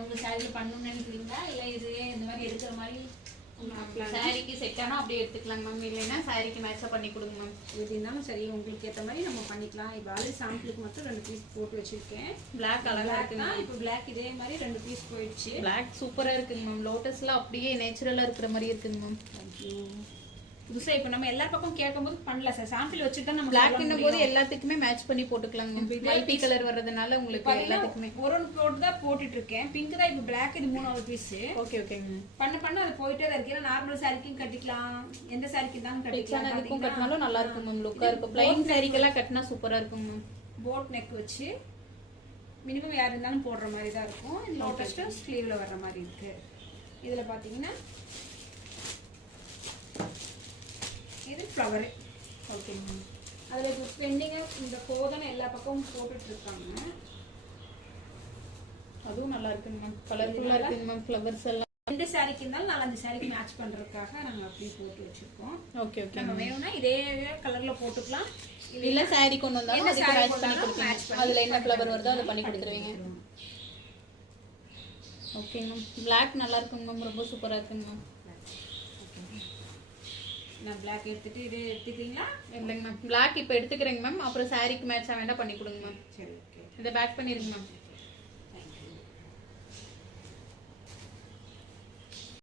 உங்க சாரியில பண்ணணும்னு நினைக்கிறீங்களா இல்ல இது இந்த மாதிரி எடுக்கிற மாதிரி சாரிக்கு செட் ஆனா அப்படியே எடுத்துக்கலாங்க மேம். இல்லைன்னா சாரிக்கு மேட்சா பண்ணி கொடுங்க மேம். எப்படி இருந்தாலும் சரி உங்களுக்கு ஏற்ற மாதிரி நம்ம பண்ணிக்கலாம். இப்போ ஆல்ரெடி சாம்பிளுக்கு மட்டும் 2 பீஸ் போட்டு வச்சிருக்கேன். பிளாக் அழகா இருக்குங்க. இப்போ பிளாக் இதே மாதிரி 2 பீஸ் போயிடுச்சு. பிளாக் சூப்பரா இருக்குங்க மேம். லோட்டஸ்ல அப்படியே நேச்சுரலா இருக்கிற மாதிரி இருக்குங்க மேம். தேங்க்யூ. புதுசா இப்போ நம்ம எல்லா பக்கம் கேட்கும்போது பண்ணலாம் சார். சாம்பிள் வச்சுட்டு தான் நம்ம பிளாக்ன்னும் போது எல்லாத்துக்குமே மேட்ச் பண்ணி போட்டுக்கலாங்க மேம். மல்டி கலர் வர்றதுனால உங்களுக்கு எல்லாத்துக்குமே ஒரு போட்டு தான் போட்டுட்டு இருக்கேன். பிங்க் தான் இப்போ பிளாக் இது 3வது பீஸ். ஓகே ஓகேங்க. பண்ண அது போயிட்டே தான் இருக்கு. நார்மல் சாரிக்கும் கட்டிக்கலாம், எந்த சாரிக்கு இருந்தாலும் கட்டிக்கலாம். அதுக்கும் கட்டினாலும் நல்லா இருக்கும் மேம். லுக்கா இருக்கும். ப்ளைன் சாரிக்கெல்லாம் கட்டினா சூப்பரா இருக்கும் மேம். போட் நெக் வச்சு மினிமம் யார் இருந்தாலும் போடுற மாதிரி தான் இருக்கும். லோட்டஸ்ட் ஸ்லீவ்ல வர்ற மாதிரி இருக்கு. இதுல பாத்தீங்கன்னா இது ஃப்ளவர். ஓகேங்க. அதுல இப்போ பெண்டிங்கா இந்த கோதனை எல்லா பக்கமும் போட்டுட்டு இருக்காங்க. அதுவும் நல்லா இருக்குங்க மேம். கலர்ஃபுல்லா இருக்குங்க மேம். ஃப்ளவர்ஸ் எல்லாம் எந்த சாரிக்கு இருந்தாலும் 4-5 சாரிக்கு மேட்ச் பண்றதுக்காக நாங்க அப்படியே போட்டு வச்சிருக்கோம். Okay okay. நம்ம வேணும்னா இதே கலர்ல போட்டுக்கலாம். இல்ல சாரி கொண்டு வந்தாலும் அதுக்கு மேட்ச் பண்ணி கொடுக்கலாம். அதுல என்ன ஃப்ளவர் வருதோ அதை பண்ணி கொடுத்துருவீங்க. ஓகேங்க மேம். பிளாக் நல்லா இருக்குங்க மேம். ரொம்ப சூப்பரா இருக்குங்க மேம். நான் பிளாக் எடுத்துட்டு இது எடுத்துக்கிறீங்களா? இல்லைங்க மேம். பிளாக் இப்போ எடுத்துக்கிறேங்க மேம். அப்புறம் சாரிக்கு மேட்சா வேண்டாம் பண்ணி கொடுங்க மேம். சரி ஓகே. இதை பேக் பண்ணிருங்க மேம்.